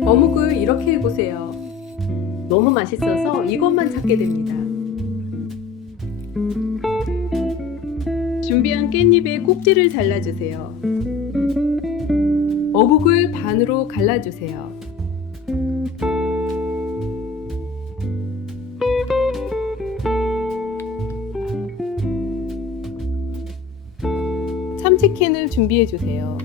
어묵을 이렇게 해보세요. 너무 맛있어서 이것만 찾게 됩니다. 준비한 깻잎의 꼭지를 잘라주세요. 어묵을 반으로 갈라주세요. 참치캔을 준비해주세요.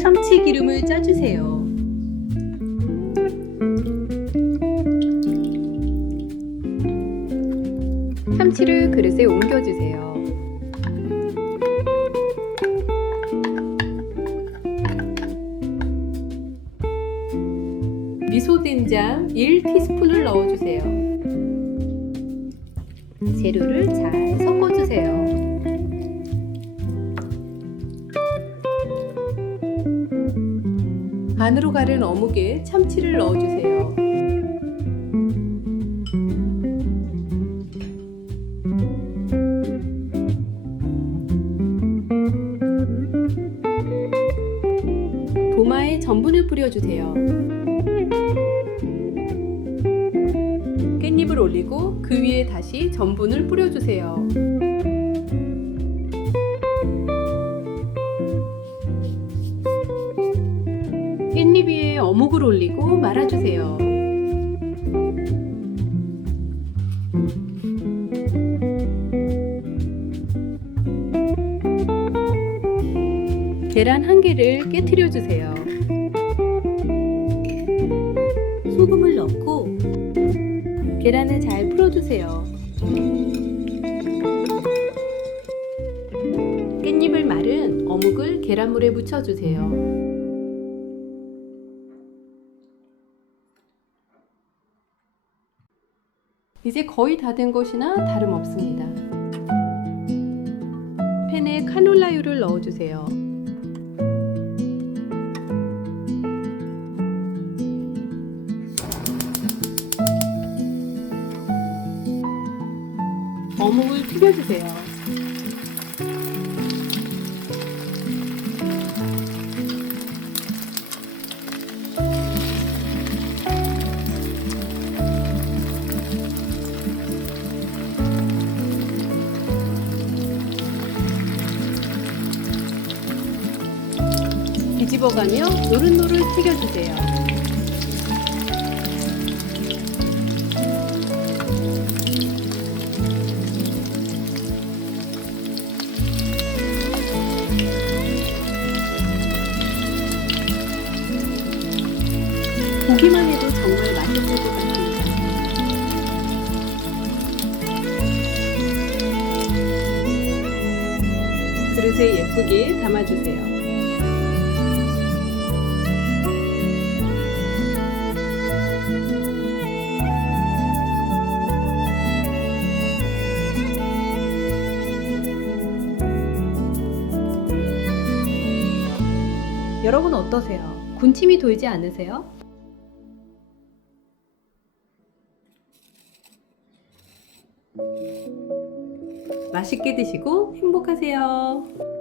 참치기름을 짜주세요. 참치를 그릇에 옮겨주세요. 미소된장 1티스푼을 넣어주세요. 재료를 잘 섞어주세요. 반으로 가른 어묵에 참치를 넣어주세요. 도마에 전분을 뿌려주세요. 깻잎을 올리고 그 위에 다시 전분을 뿌려주세요. 깻잎 위에 어묵을 올리고 말아주세요. 계란 1개를 깨트려 주세요. 소금을 넣고 계란을 잘 풀어주세요. 깻잎을 말은 어묵을 계란물에 묻혀주세요. 이제 거의 다 된 것이나 다름없습니다. 팬에 카놀라유를 넣어주세요. 어묵을 튀겨주세요. 뒤집어가며 노릇노릇 튀겨주세요. 보기만 해도 정말 맛있을 것 같습니다. 그릇에 예쁘게 담아주세요. 여러분 어떠세요? 군침이 돌지 않으세요? 맛있게 드시고 행복하세요.